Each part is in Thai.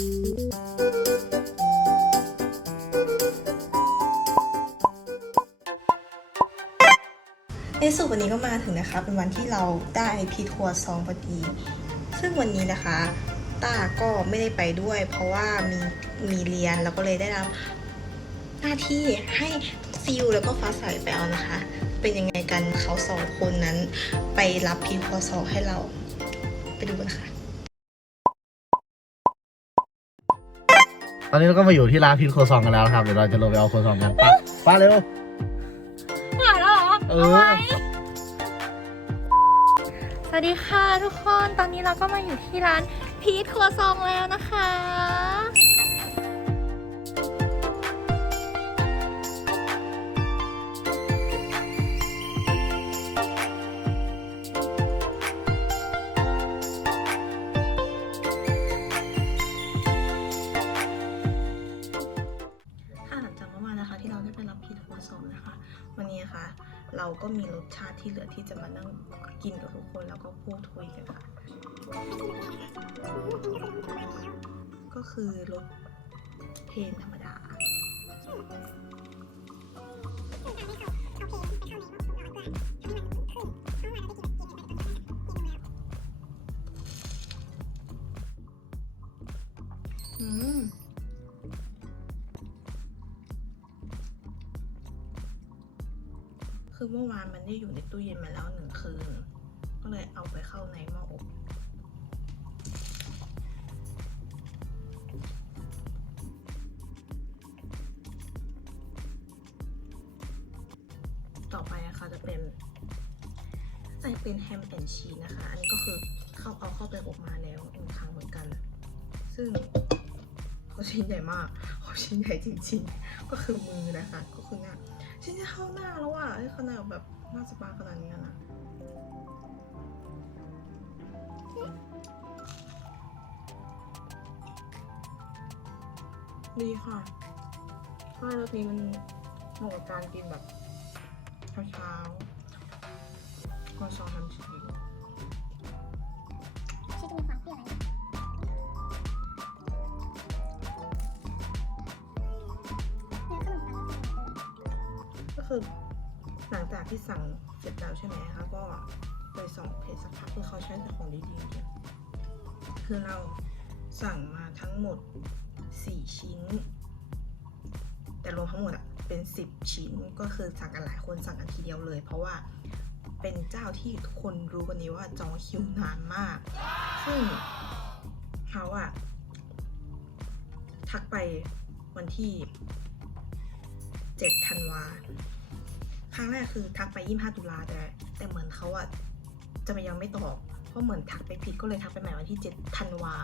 ในสุดวันนี้ก็มาถึงนะคะ เป็นวันที่เราได้พีทัวร์ซองพอดี ซึ่งวันนี้นะคะต้าก็ไม่ได้ไปด้วย เพราะว่ามีมีเรียนแล้วก็เลยได้รับหน้าที่ให้ซิลแล้วก็ฟ้าใสไปเอานะคะ เป็นยังไงกันเขาสองคนนั้น ไปรับพีทัวร์ซองให้เรา ไปดูกันค่ะ ตอนนี้เราก็มาอยู่ที่ร้านพิทโคซองกันแล้วนะครับ เดี๋ยวเราจะลงไปเอาโคซองกันไป้าป้าเร็ว หายแล้วเหรอเอเอาอไว้สวัสดีค่ะทุกคน ตอนนี้เราก็มาอยู่ที่ร้านพีทครัวซองแล้วนะคะค่ะ ก็มีรสชาติที่เหลือที่จะมานั่งกินกับทุกคนแล้วก็พูดคุยกันค่ะ ก็คือรสเพนธรรมดา คือเมื่อวานมันได้อยู่ในตู้เย็นมาแล้วหนึ่งคืน ก็เลยเอาไปเข้าในหม้ออบต่อไปนะคะจะเป็นจะเป็นแฮมแอนชีนะคะ อันนี้ก็คือเข้าเอาเข้าไปอบมาแล้วหนึ่งครั้งเหมือนกัน ซึ่งเขาชิ้นใหญ่มากเขาชิ้นใหญ่จริง ๆ ก็คือมือนะคะ ก็คือหน้า ฉันจะเข้าหน้าแล้วอะไอ้ขนาดแบบหน้าสปาขนาดนี้นะดีค่ะถ้ารสนี้มันเหมาะกับการกินแบบเช้าๆก็ซองทำชีวิต คือหลังจากที่สั่งเสร็จแล้วใช่ไหมคะก็ไปส่องเพจสักพักคือเขาใช้แต่ของดีๆคือเราสั่งมาทั้งหมด 4 ชิ้น แต่รวมทั้งหมดอะเป็น 10 ชิ้นก็คือสั่งกันหลายคนสั่งกันทีเดียวเลย เพราะว่าเป็นเจ้าที่ทุกคนรู้กันนี้ว่าจองคิวนานมาก ซึ่งเขาอะทักไปวันที่ 7 ธันวา ครั้งแรกคือทักไป 25 ตุลาแต่ แต่เหมือนเขาอะจะยังไม่ตอบ เพราะเหมือนทักไปผิดก็เลยทักไปใหม่วันที่ 7 ธันวา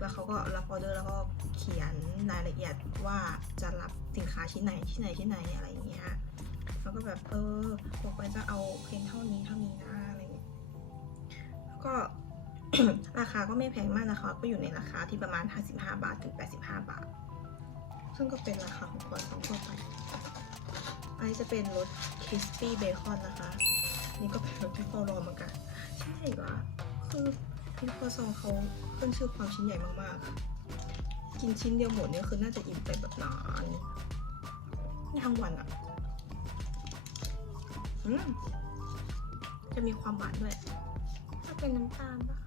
แล้วเขาก็รับออเดอร์แล้วก็เขียนรายละเอียดว่าจะรับสินค้าชิ้นไหนที่ไหนที่ไหนอะไรอย่างเงี้ย แล้วก็แบบเออบอกไปจะเอาเพนเท่านี้เท่านี้นะอะไรเงี้ย แล้วก็ราคาก็ไม่แพงมากนะคะ ก็อยู่ในราคาที่ประมาณ 55 บาทถึง 85 บาท ซึ่งก็เป็นราคาของครัวซองทั่วไป อันนี้จะเป็นรสคริสปี้เบคอนนะคะ นี่ก็เป็นรสที่เรารอเหมือนกันชิ้นใหญ่กว่าคือพิซครัวซองเขาขึ้นชื่อความชิ้นใหญ่มากๆ กินชิ้นเดียวหมดเนี่ยคือน่าจะอิ่มไปแบบนานนี่ทั้งวันอะจะมีความหวานด้วย ถ้าเป็นน้ำตาลนะ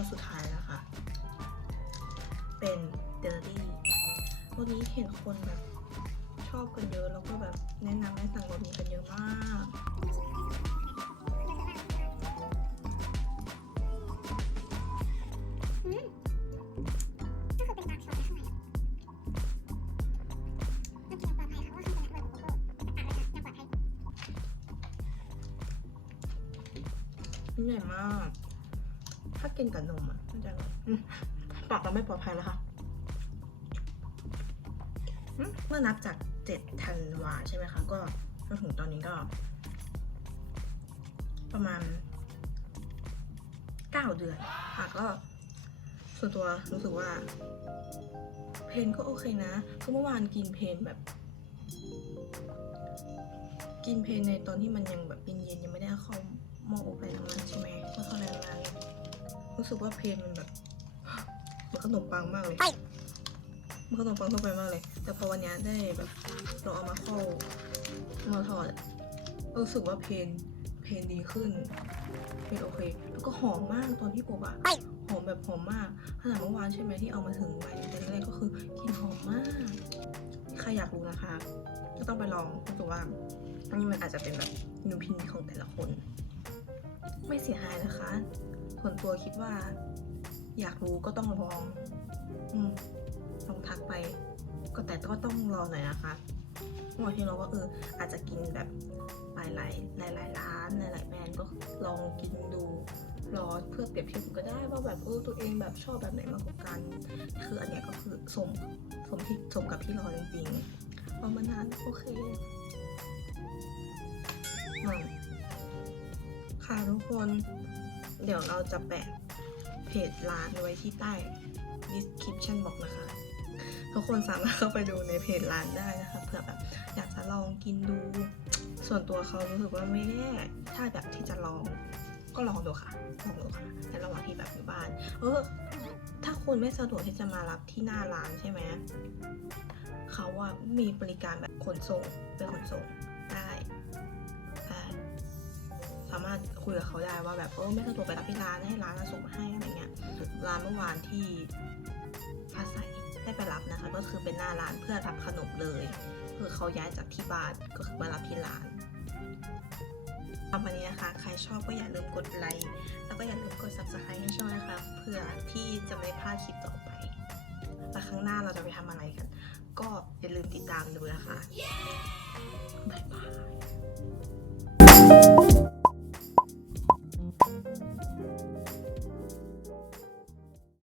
มาที่รสสุดท้ายแล้วค่ะ เป็นเดอร์รี่รสนี้เห็นคนแบบชอบกันเยอะ แล้วก็แบบแนะนำให้สั่งรสนี้กันเยอะมากก็คือเป็นดาร์กช็อกโกแลตข้างในอะมันกินปเพราว่าข้างในเป็นระเบิดโกโก้แต่ต่างเลยค่ะยังปลอดภัยชิ้นใหญ่มาก กินกับนมอะน่าจะอร่อยอืมปากเราไม่ปลอดภัยแล้วค่ะเมื่อนับจากเจ็ดธันวาใช่ไหมคะ ก็จนถึงตอนนี้ก็ ประมาณเก้าเดือนค่ะก็ส่วนตัวรู้สึกว่า เพนก็โอเคนะคือเมื่อวานกินเพนแบบ กินเพนในตอนที่มันยังแบบเย็นๆยังไม่ได้เข้าหม้ออบไร้น้ำมันใช่ไหม รู้สึกว่าเพนมันแบบเหมือนขนมปังมากเลยเหมันขนมปังทั่วไปมากเลย แต่พอวันเนี้ยได้แบบเราเอามาเข้ามาทอดอะรู้สึกว่าเพนเพนดีขึ้นเพนโอเค แล้วก็หอมมากตอนที่อบอะหอมแบบหอมมากขนาดเมื่อวานใช่ไหมที่เอามาถึงใหม่แต่แรกก็คือกลินหอมมากใครอยากรู้นะคะก็ต้องไปลองรู้สึกว่าอันนี้มันอาจจะเป็นแบบนูพินของแต่ละคน ไม่เสียหายนะคะ ส่วนตัวคิดว่า อยากรู้ก็ต้องลอง อืมลองทักไป ก็แต่ก็ต้องรอหน่อยนะคะเมื่อวานที่เราว่าเอออาจจะกินแบบหลายหลายหลายร้านหลายๆแบรนด์ก็ลองกินดูรอเพื่อเปรียบเทียบก็ได้ว่าแบบเออตัวเองแบบชอบแบบไหนมากกว่ากัน คืออันเนี้ยก็คือสมสมที่สมกับที่รอจริงๆพอมานานโอเคอืมค่ะทุกคน เดี๋ยวเราจะแปะเพจร้านไว้ที่ใต้ description บอกนะคะ ทุกคนสามารถเข้าไปดูในเพจร้านได้นะคะเผื่อแบบอยากจะลองกินดู ส่วนตัวเขารู้สึกว่าไม่แน่ถ้าแบบที่จะลองก็ลองดูค่ะลองดูค่ะในระหว่างที่แบบอยู่บ้าน เออ ถ้าคุณไม่สะดวกที่จะมารับที่หน้าร้านใช่ไหมเขาว่ามีบริการแบบขนส่งเป็นขนส่ง สามารถคุยกับเขาได้ว่าแบบเออไม่สะดวกไปรับที่ร้านให้ร้านมาส่งมาให้อะไรเงี้ยร้านเมื่อวานที่ภาษาได้ไปรับนะคะ ก็คือเป็นหน้าร้านเพื่อรับขนมเลย คือเขาย้ายจากที่บ้านก็คือมารับที่ร้านตามวันนี้นะคะ ใครชอบก็อย่าลืมกดไลค์แล้วก็อย่าลืมกด subscribe ให้ช่องนะคะเพื่อที่จะไม่พลาดคลิปต่อไปและครั้งหน้าเราจะไปทำอะไรกัน ก็อย่าลืมติดตามดูนะคะ บ๊ายบาย